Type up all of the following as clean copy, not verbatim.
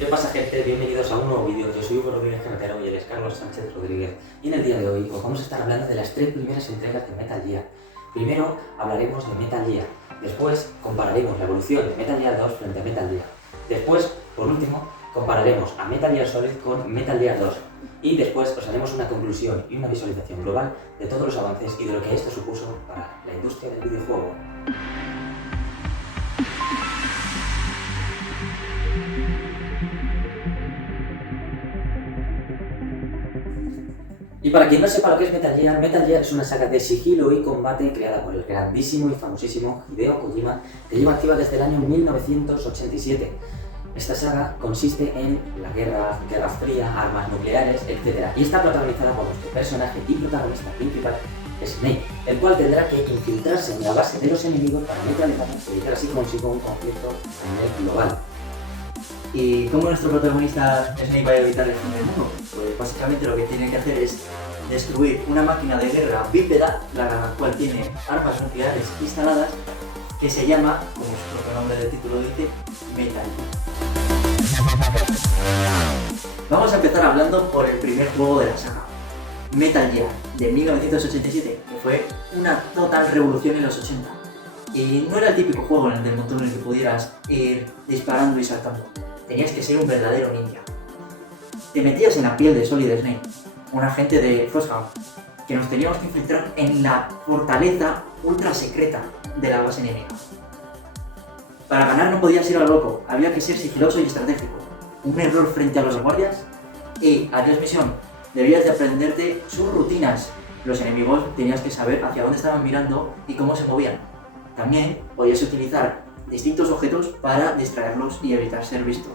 ¿Qué pasa, gente? Bienvenidos a un nuevo vídeo. Yo soy Hugo Rodríguez Carretero y él es Carlos Sánchez Rodríguez. Y en el día de hoy os vamos a estar hablando de las 3 primeras entregas de Metal Gear. Primero hablaremos de Metal Gear, después compararemos la evolución de Metal Gear 2 frente a Metal Gear. Después, por último, compararemos a Metal Gear Solid con Metal Gear 2. Y después os haremos una conclusión y una visualización global de todos los avances y de lo que esto supuso para la industria del videojuego. Y para quien no sepa lo que es Metal Gear es una saga de sigilo y combate creada por el grandísimo y famosísimo Hideo Kojima, que lleva activa desde el año 1987. Esta saga consiste en la guerra fría, armas nucleares, etc. Y está protagonizada por nuestro personaje y protagonista principal, Snake, el cual tendrá que infiltrarse en la base de los enemigos para neutralizarlos y evitar así consigo un conflicto a nivel global. ¿Y cómo nuestro protagonista Snake va a evitar el fin del mundo? Pues básicamente lo que tiene que hacer es destruir una máquina de guerra bípeda, la cual tiene armas nucleares instaladas, que se llama, como su propio nombre del título dice, Metal Gear. Vamos a empezar hablando por el primer juego de la saga, Metal Gear, de 1987, que fue una total revolución en los 80. Y no era el típico juego en el del montón en el que pudieras ir disparando y saltando. Tenías que ser un verdadero ninja. Te metías en la piel de Solid Snake, un agente de Foxhound, que nos teníamos que infiltrar en la fortaleza ultra secreta de la base enemiga. Para ganar no podías ir a lo loco, había que ser sigiloso y estratégico. Un error frente a los guardias y, adiós misión, debías de aprenderte sus rutinas. Los enemigos tenías que saber hacia dónde estaban mirando y cómo se movían. También podías utilizar distintos objetos para distraerlos y evitar ser visto.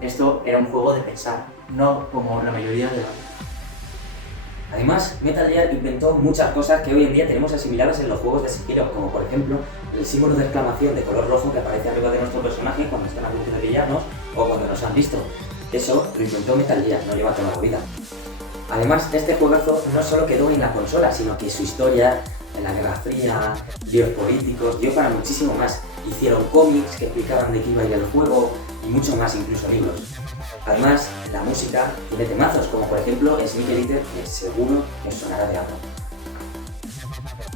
Esto era un juego de pensar, no como la mayoría de la... Además, Metal Gear inventó muchas cosas que hoy en día tenemos asimiladas en los juegos de sigilo, como por ejemplo el símbolo de exclamación de color rojo que aparece arriba de nuestro personaje cuando están a punto de villanos o cuando nos han visto. Eso lo inventó Metal Gear, no lleva toda la vida. Además, este juegazo no solo quedó en la consola, sino que su historia en la Guerra Fría, líos políticos, dio para muchísimo más. Hicieron cómics que explicaban de qué iba a ir el juego y mucho más, incluso libros. Además, la música tiene temazos, como por ejemplo Sneak Elite, que seguro que os sonará de algo.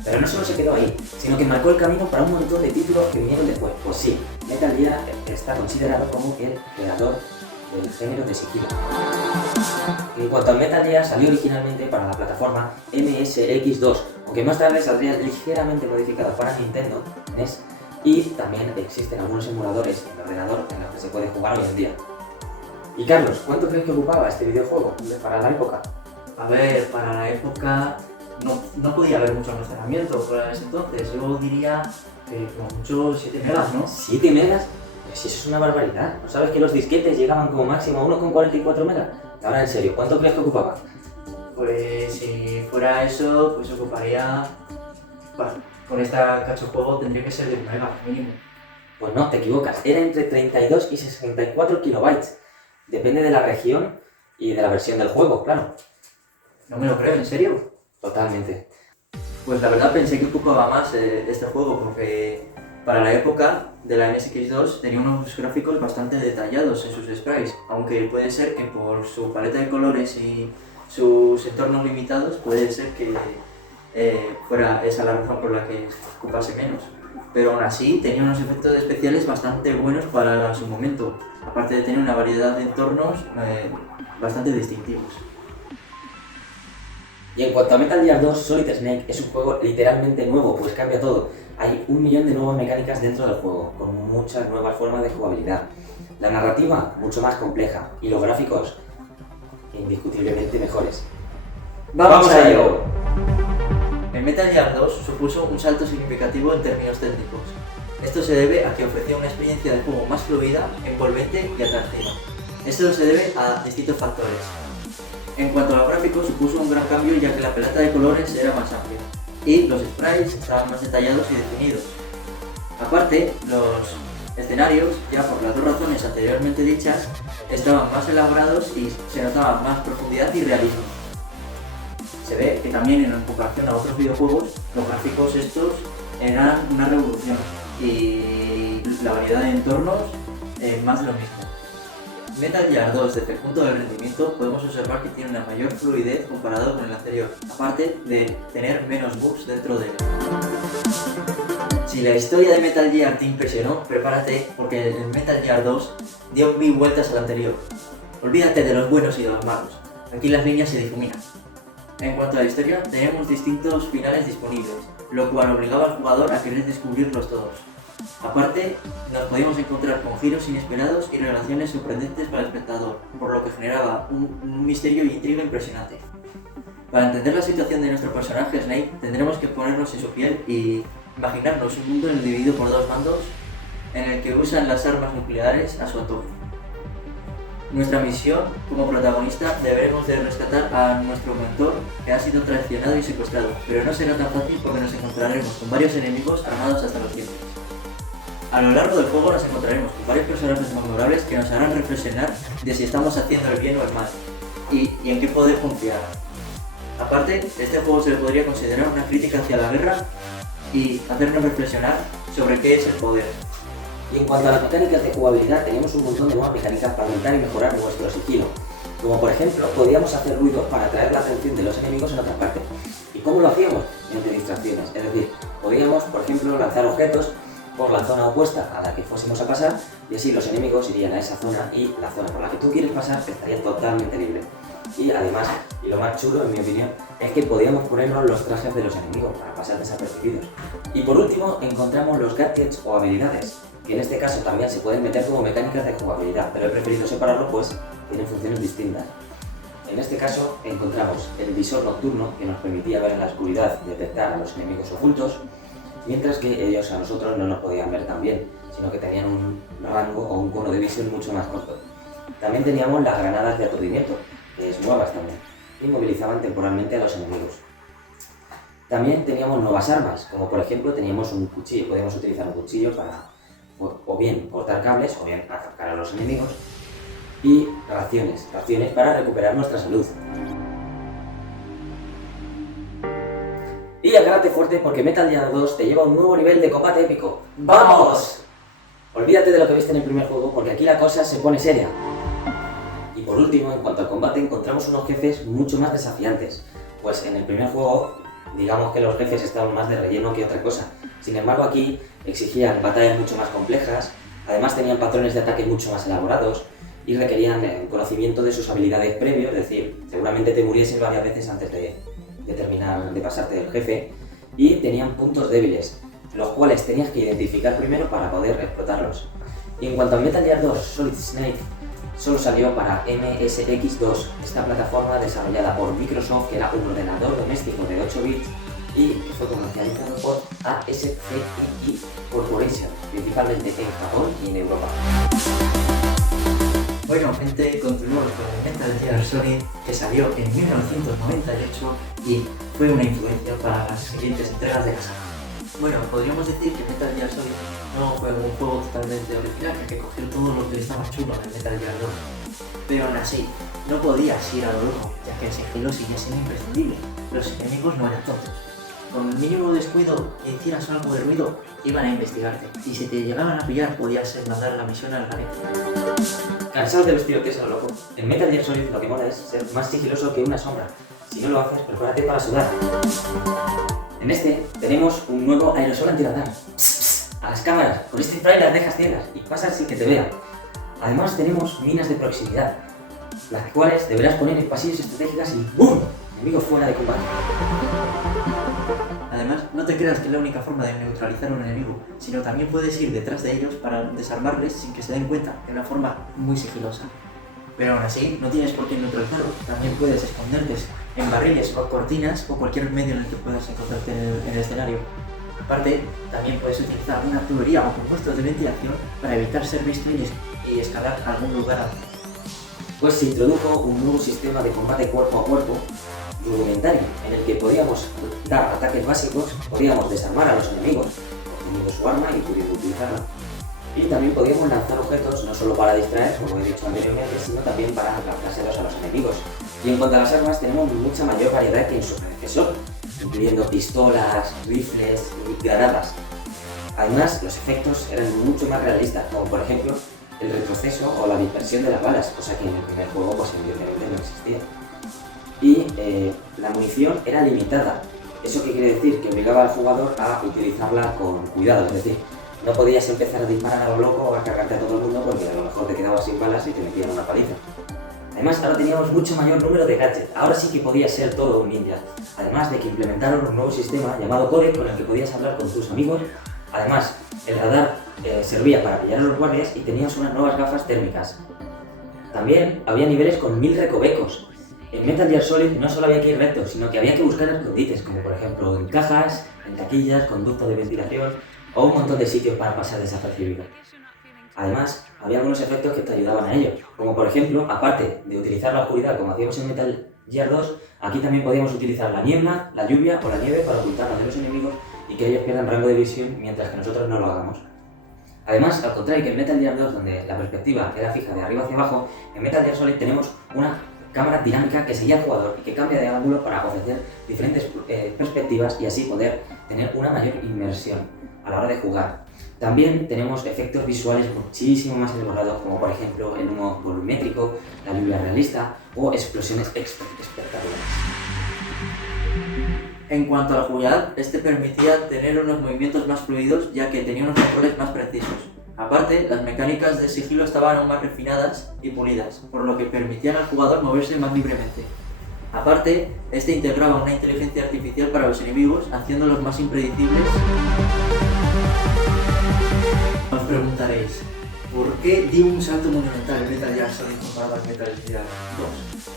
Pero no solo se quedó ahí, sino que marcó el camino para un montón de títulos que vinieron después. Pues sí, Metal Gear está considerado como el creador del género de sigilo. En cuanto al Metal Gear, salió originalmente para la plataforma MSX2, aunque más tarde saldría ligeramente modificado para Nintendo, NES, y también existen algunos emuladores en el ordenador en los que se puede jugar hoy en día. Y Carlos, ¿cuánto crees que ocupaba este videojuego para la época? A ver, para la época no podía haber mucho almacenamiento por ese entonces. Yo diría que como mucho 7 megas, ¿no? ¿7 megas? Pues eso es una barbaridad. ¿No sabes que los disquetes llegaban como máximo a 1,44 megas? Ahora en serio, ¿cuánto crees que ocupaba? Pues si fuera eso, pues ocuparía... Bueno, con esta cacho juego tendría que ser de 1 mega mínimo. Pues no, te equivocas. Era entre 32 y 64 kilobytes. Depende de la región y de la versión del juego, claro. No me lo creo, ¿en serio? Totalmente. Pues la verdad pensé que ocupaba más este juego porque para la época de la MSX2 tenía unos gráficos bastante detallados en sus sprites, aunque puede ser que por su paleta de colores y sus entornos limitados puede ser que fuera esa la razón por la que ocupase menos. Pero aún así tenía unos efectos especiales bastante buenos para su momento, aparte de tener una variedad de entornos bastante distintivos. Y en cuanto a Metal Gear 2, Solid Snake es un juego literalmente nuevo, pues cambia todo. Hay 1 millón de nuevas mecánicas dentro del juego, con muchas nuevas formas de jugabilidad. La narrativa, mucho más compleja, y los gráficos, indiscutiblemente mejores. ¡Vamos a ello! El Metal Gear 2 supuso un salto significativo en términos técnicos. Esto se debe a que ofrecía una experiencia de juego más fluida, envolvente y atractiva. Esto se debe a distintos factores. En cuanto a los gráficos, supuso un gran cambio ya que la paleta de colores era más amplia y los sprites estaban más detallados y definidos. Aparte, los escenarios, ya por las dos razones anteriormente dichas, estaban más elaborados y se notaba más profundidad y realismo. Se ve que también en comparación a otros videojuegos, los gráficos estos eran una revolución y la variedad de entornos más de lo mismo. Metal Gear 2 desde el punto de rendimiento podemos observar que tiene una mayor fluidez comparado con el anterior, aparte de tener menos bugs dentro de él. Si la historia de Metal Gear te impresionó, prepárate porque el Metal Gear 2 dio 1000 vueltas al anterior. Olvídate de los buenos y de los malos, aquí las líneas se difuminan. En cuanto a la historia, tenemos distintos finales disponibles, lo cual obligaba al jugador a querer descubrirlos todos. Aparte, nos podíamos encontrar con giros inesperados y revelaciones sorprendentes para el espectador, por lo que generaba un misterio y intriga impresionante. Para entender la situación de nuestro personaje Snake, tendremos que ponernos en su piel y imaginarnos un mundo dividido por dos bandos en el que usan las armas nucleares a su antojo. Nuestra misión como protagonista deberemos de rescatar a nuestro mentor que ha sido traicionado y secuestrado, pero no será tan fácil porque nos encontraremos con varios enemigos armados hasta los dientes. A lo largo del juego nos encontraremos con varios personajes memorables que nos harán reflexionar de si estamos haciendo el bien o el mal y en qué poder confiar. Aparte, este juego se le podría considerar una crítica hacia la guerra y hacernos reflexionar sobre qué es el poder. Y en cuanto a las mecánicas de jugabilidad, teníamos un montón de nuevas mecánicas para aumentar y mejorar nuestro sigilo. Como por ejemplo, podíamos hacer ruido para atraer la atención de los enemigos en otra parte. ¿Y cómo lo hacíamos? Mediante distracciones. Es decir, podíamos, por ejemplo, lanzar objetos por la zona opuesta a la que fuésemos a pasar y así los enemigos irían a esa zona y la zona por la que tú quieres pasar estaría totalmente libre. Y además, y lo más chulo en mi opinión, es que podíamos ponernos los trajes de los enemigos para pasar desapercibidos. Y por último, encontramos los gadgets o habilidades, que en este caso también se pueden meter como mecánicas de jugabilidad, pero he preferido separarlo pues tienen funciones distintas. En este caso encontramos el visor nocturno, que nos permitía ver en la oscuridad y detectar a los enemigos ocultos, mientras que ellos a nosotros no nos podían ver tan bien, sino que tenían un rango o un cono de visión mucho más corto. También teníamos las granadas de aturdimiento, que es nuevas también, y movilizaban temporalmente a los enemigos. También teníamos nuevas armas, como por ejemplo teníamos un cuchillo, podíamos utilizar un cuchillo para o bien cortar cables o bien atacar a los enemigos, y raciones para recuperar nuestra salud. Y agárrate fuerte porque Metal Gear 2 te lleva a un nuevo nivel de combate épico. ¡Vamos! Olvídate de lo que viste en el primer juego porque aquí la cosa se pone seria. Y por último, en cuanto al combate, encontramos unos jefes mucho más desafiantes, pues en el primer juego digamos que los jefes estaban más de relleno que otra cosa. Sin embargo, aquí exigían batallas mucho más complejas, además tenían patrones de ataque mucho más elaborados y requerían conocimiento de sus habilidades previos, es decir, seguramente te muriesen varias veces antes de terminar de pasarte del jefe, y tenían puntos débiles, los cuales tenías que identificar primero para poder explotarlos. Y en cuanto al Metal Gear 2 Solid Snake, solo salió para MSX2, esta plataforma desarrollada por Microsoft, que era un ordenador doméstico de 8 bits y que fue comercializado por ASCII Corporation, principalmente en Japón y en Europa. Bueno, gente, continuamos con el Metal Gear Solid, que salió en 1998 y fue una influencia para las siguientes entregas de la saga. Bueno, podríamos decir que Metal Gear Solid no fue un juego totalmente original, ya que cogió todo lo que estaba chulo en el Metal Gear 2. Pero aún así, no podías ir a lo loco, ya que el sigilo sigue siendo imprescindible. Los enemigos no eran tontos. Con el mínimo descuido que hicieras algo de ruido, iban a investigarte. Y si te llegaban a pillar, podías mandar la misión al garete. ¿Cansado de los tiroteos a lo loco? En Metal Gear Solid lo que mola es ser más sigiloso que una sombra. Si no lo haces, prepárate para sudar. En este tenemos un nuevo aerosol antiradar. A las cámaras, con este spray las dejas ciegas y pasas sin que te vean. Además tenemos minas de proximidad, las cuales deberás poner en pasillos estratégicas y ¡BOOM! Enemigos fuera de combate. Además, no te creas que es la única forma de neutralizar a un enemigo, sino también puedes ir detrás de ellos para desarmarles sin que se den cuenta, de una forma muy sigilosa. Pero aún así, no tienes por qué neutralizarlos, también puedes esconderles en barriles o cortinas o cualquier medio en el que puedas encontrarte en el escenario. Aparte, también puedes utilizar una tubería o compuestos de ventilación para evitar ser visto y escalar a algún lugar alto. Pues se introdujo un nuevo sistema de combate cuerpo a cuerpo rudimentario, en el que podíamos dar ataques básicos, podíamos desarmar a los enemigos obteniendo su arma y pudiendo utilizarla. Y también podíamos lanzar objetos no solo para distraer, como he dicho anteriormente, sino también para lanzárselos a los enemigos. Y en cuanto a las armas, tenemos mucha mayor variedad que en su predecesor, incluyendo pistolas, rifles y granadas. Además, los efectos eran mucho más realistas, como por ejemplo el retroceso o la dispersión de las balas, cosa que en el primer juego pues evidentemente no existía. Y la munición era limitada. ¿Eso qué quiere decir? Que obligaba al jugador a utilizarla con cuidado, es decir, no podías empezar a disparar a lo loco o a cargarte a todo el mundo porque a lo mejor te quedabas sin balas y te metían una paliza. Además, ahora teníamos mucho mayor número de gadgets, ahora sí que podías ser todo un ninja. Además de que implementaron un nuevo sistema llamado codec con el que podías hablar con tus amigos. Además, el radar servía para pillar a los guardias y tenías unas nuevas gafas térmicas. También había niveles con 1000 recovecos. En Metal Gear Solid no solo había que ir recto, sino que había que buscar escondites, como por ejemplo en cajas, en taquillas, conductos de ventilación o un montón de sitios para pasar desapercibido. Además, había algunos efectos que te ayudaban a ello, como por ejemplo, aparte de utilizar la oscuridad como hacíamos en Metal Gear 2, aquí también podíamos utilizar la niebla, la lluvia o la nieve para ocultarnos de los enemigos y que ellos pierdan rango de visión mientras que nosotros no lo hagamos. Además, al contrario que en Metal Gear 2, donde la perspectiva era fija de arriba hacia abajo, en Metal Gear Solid tenemos una cámara dinámica que seguía al jugador y que cambia de ángulo para ofrecer diferentes perspectivas y así poder tener una mayor inmersión a la hora de jugar. También tenemos efectos visuales muchísimo más elaborados, como por ejemplo el humo volumétrico, la lluvia realista o explosiones espectaculares. En cuanto a la jugabilidad, este permitía tener unos movimientos más fluidos ya que tenía unos controles más precisos. Aparte, las mecánicas de sigilo estaban aún más refinadas y pulidas, por lo que permitían al jugador moverse más libremente. Aparte, este integraba una inteligencia artificial para los enemigos, haciéndolos más impredecibles. Os preguntaréis, ¿por qué dio un salto monumental en Metal Gear Solid comparado al Metal Gear 2?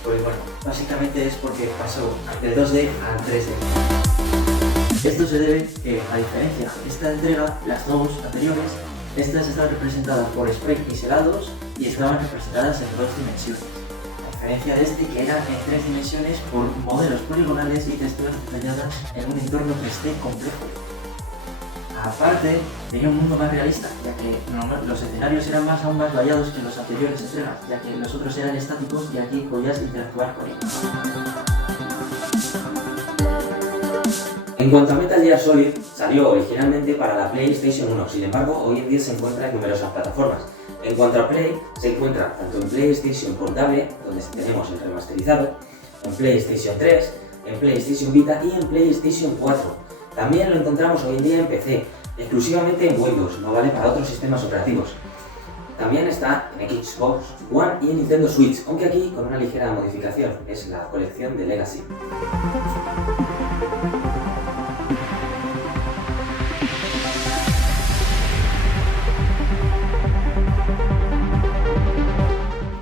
Pues bueno, básicamente es porque pasó del 2D al 3D. Esto se debe a diferencia. Esta entrega, las dos anteriores, estas estaban representadas por sprites pixelados y estaban representadas en 2 dimensiones. A diferencia de este, que era en 3 dimensiones por modelos poligonales y texturas detalladas en un entorno 3D complejo. Aparte, tenía un mundo más realista, ya que los escenarios eran aún más variados que los anteriores entregas, ya que los otros eran estáticos y aquí podías interactuar con ellos. En cuanto a Metal Gear Solid, salió originalmente para la PlayStation 1, sin embargo, hoy en día se encuentra en numerosas plataformas. En cuanto a Play, se encuentra tanto en PlayStation Portable, donde tenemos el remasterizado, en PlayStation 3, en PlayStation Vita y en PlayStation 4. También lo encontramos hoy en día en PC, exclusivamente en Windows, no vale para otros sistemas operativos. También está en Xbox One y en Nintendo Switch, aunque aquí con una ligera modificación, es la colección de Legacy.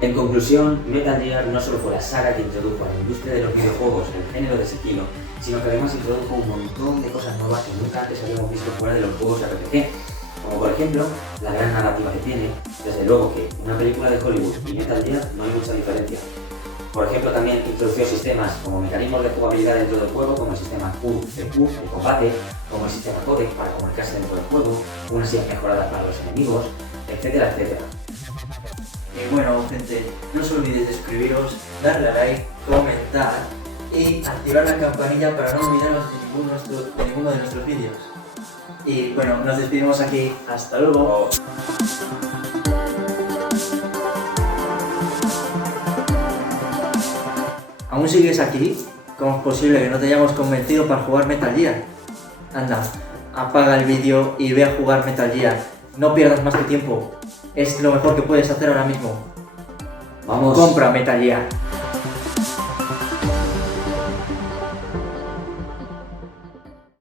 En conclusión, Metal Gear no solo fue la saga que introdujo a la industria de los videojuegos en el género de sigilo, sino que además introdujo un montón de cosas nuevas que nunca antes habíamos visto fuera de los juegos RPG, como por ejemplo la gran narrativa que tiene. Desde luego que una película de Hollywood y Metal Gear no hay mucha diferencia. Por ejemplo, también introdujo sistemas como mecanismos de jugabilidad dentro del juego, como el sistema QCQ, el combate, como el sistema codec para comunicarse dentro del juego, unas sillas mejoradas para los enemigos, etcétera, etcétera. Y bueno, gente, no os olvidéis de suscribiros, darle a like, comentar y activar la campanilla para no olvidaros de ninguno de nuestros vídeos. Y bueno, nos despedimos aquí. Hasta luego. ¿Aún sigues aquí? ¿Cómo es posible que no te hayamos convencido para jugar Metal Gear? Anda, apaga el vídeo y ve a jugar Metal Gear. No pierdas más tu tiempo. Es lo mejor que puedes hacer ahora mismo. Vamos. Compra Metal Gear.